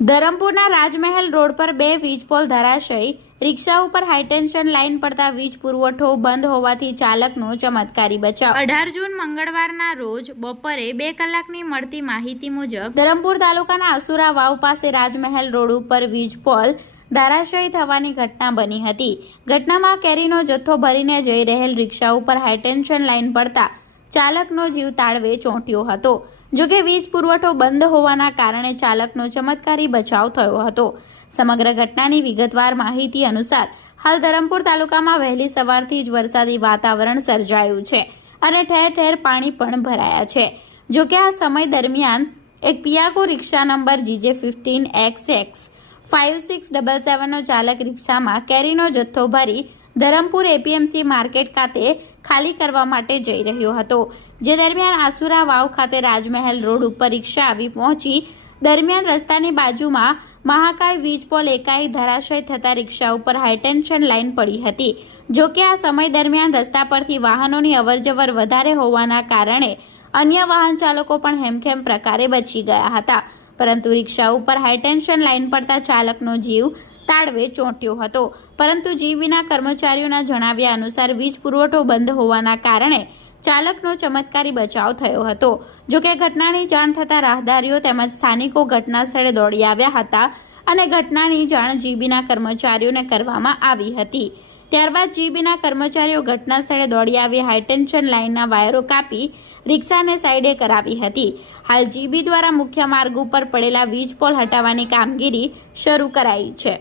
ધરમપુરના રાજમહેલ road પર બે વીજ પોલ ધરાશયી, રિક્ષા ઉપર હાઈટેન્શન લાઇન પડતા વીજ પુરવઠો બંધ હોવાથી ચાલકનો ચમત્કારી બચાવ। 18 જૂન મંગળવારના રોજ બપોરે 2 કલાકની મળતી માહિતી મુજબ ધરમપુર તાલુકાના આસુરા વાવ પાસે રાજમહેલ રોડ ઉપર વીજ પોલ ધરાશયી થવાની ઘટના બની હતી। ઘટનામાં કેરીનો જથ્થો ભરીને જઈ રહેલ રિક્ષા ઉપર હાઈટેન્શન લાઇન પડતા ચાલકનો જીવ તાળવે ચોંટ્યો હતો। જોકે વીજ પુરવઠો બંધ હોવાના કારણે ચાલકનો ચમત્કારી બચાવ થયો હતો। સમગ્ર ઘટનાની વિગતવાર માહિતી અનુસાર હાલ ધરમપુર તાલુકામાં વહેલી સવારથી જ વરસાદી વાતાવરણ સર્જાયું છે અને ઠેર ઠેર પાણી પણ ભરાયા છે। જોકે આ સમય દરમિયાન એક પિયાકો રિક્ષા નંબર GJ15XX 5677 નો ચાલક રિક્ષામાં કેરીનો જથ્થો ભરી ધરમપુર APMC માર્કેટ ખાતે ખાલી કરવા માટે જઈ રહ્યો હતો। જે દરમિયાન આસુરા વાવ ખાતે રાજમહેલ રોડ ઉપર રિક્ષા આવી પહોંચી દરમિયાન રસ્તાની બાજુમાં મહાકાય વીજ પોલ એકાએક ધરાશય થતા રિક્ષા ઉપર હાઈટેન્શન લાઇન પડી હતી। જોકે આ સમય દરમિયાન રસ્તા પરથી વાહનોની અવરજવર વધારે હોવાના કારણે અન્ય વાહન ચાલકો પણ હેમખેમ પ્રકારે બચી ગયા હતા, પરંતુ રિક્ષા ઉપર હાઈટેન્શન લાઇન પડતા ચાલકનો જીવ તાળવે ચોંટ્યો હતો। પરંતુ જીવીના કર્મચારીઓના જણાવ્યા અનુસાર વીજ પુરવઠો બંધ હોવાના કારણે ચાલકનો ચમત્કારી બચાવ થયો હતો। જોકે ઘટનાની જાણ થતાં રાહદારીઓ તેમજ સ્થાનિકો ઘટના સ્થળે દોડી આવ્યા હતા અને ઘટનાની જાણ જીબીના કર્મચારીઓને કરવામાં આવી હતી। ત્યારબાદ જીબીના કર્મચારીઓ ઘટના સ્થળે દોડી આવી હાઈટેન્શન લાઇનના વાયરો કાપી રિક્ષાને સાઈડે કરાવી હતી। હાલ જીબી દ્વારા મુખ્ય માર્ગ ઉપર પડેલા વીજ પોલ હટાવવાની કામગીરી શરૂ કરાઈ છે।